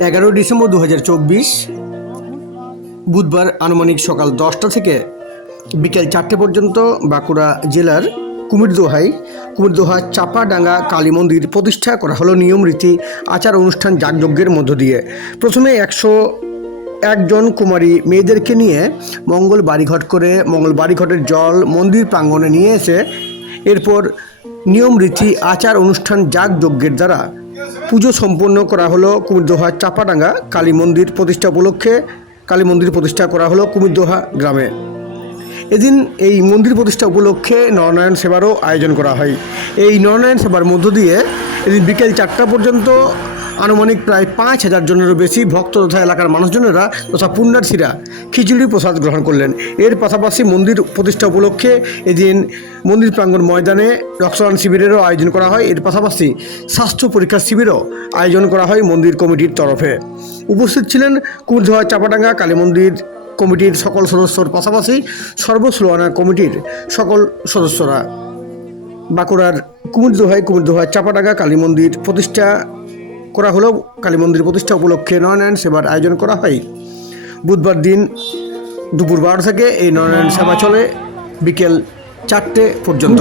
11 December 2024 বুধবার আনুমানিক সকাল 10টা থেকে বিকেল 4টে পর্যন্ত বাঁকুড়া জেলার কুমিরদোহা চাপাডাঙ্গা কালী মন্দির প্রতিষ্ঠা করা হলো নিয়ম রীতি আচার অনুষ্ঠান যাগযজ্ঞের মধ্য দিয়ে। প্রথমে 101 জন কুমারী মেয়েদেরকে নিয়ে মঙ্গল বাড়িঘটের জল মন্দির প্রাঙ্গণে নিয়ে এসে এরপর নিয়ম রীতি আচার অনুষ্ঠান যাগযজ্ঞের দ্বারা পুজো সম্পন্ন করা হলো। কুমিরদোহা চাপাডাঙ্গা কালী মন্দির প্রতিষ্ঠা উপলক্ষে কালী মন্দির প্রতিষ্ঠা করা হলো কুমিরদোহা গ্রামে। এদিন এই মন্দির প্রতিষ্ঠা উপলক্ষে নরনারায়ণ সেবারও আয়োজন করা হয়। এই নরনারায়ণ সেবার মধ্য দিয়ে এদিন বিকেল 4টা পর্যন্ত আনুমানিক প্রায় 5,000 জনেরও বেশি ভক্ত তথা এলাকার মানুষজনেরা তথা পুণ্যার্থীরা খিচুড়ি প্রসাদ গ্রহণ করলেন। এর পাশাপাশি মন্দির প্রতিষ্ঠা উপলক্ষে এদিন মন্দির প্রাঙ্গণ ময়দানে রক্তদান শিবিরেরও আয়োজন করা হয়। এর পাশাপাশি স্বাস্থ্য পরীক্ষা শিবিরও আয়োজন করা হয় মন্দির কমিটির তরফে। উপস্থিত ছিলেন কুমিরদোহা চাপাডাঙ্গা কালী মন্দির কমিটির সকল সদস্যর পাশাপাশি সর্বস্লোয়ানা কমিটির সকল সদস্যরা। বাঁকুড়ার কুমিরদোহা চাপাডাঙ্গা কালী মন্দির প্রতিষ্ঠা করা হলো। কালী মন্দির প্রতিষ্ঠা উপলক্ষে নরনারায়ণ সেবার আয়োজন করা হয়। বুধবার দিন দুপুর 12 থেকে এই নরনারায়ণ সেবা চলে বিকেল 4টে পর্যন্ত।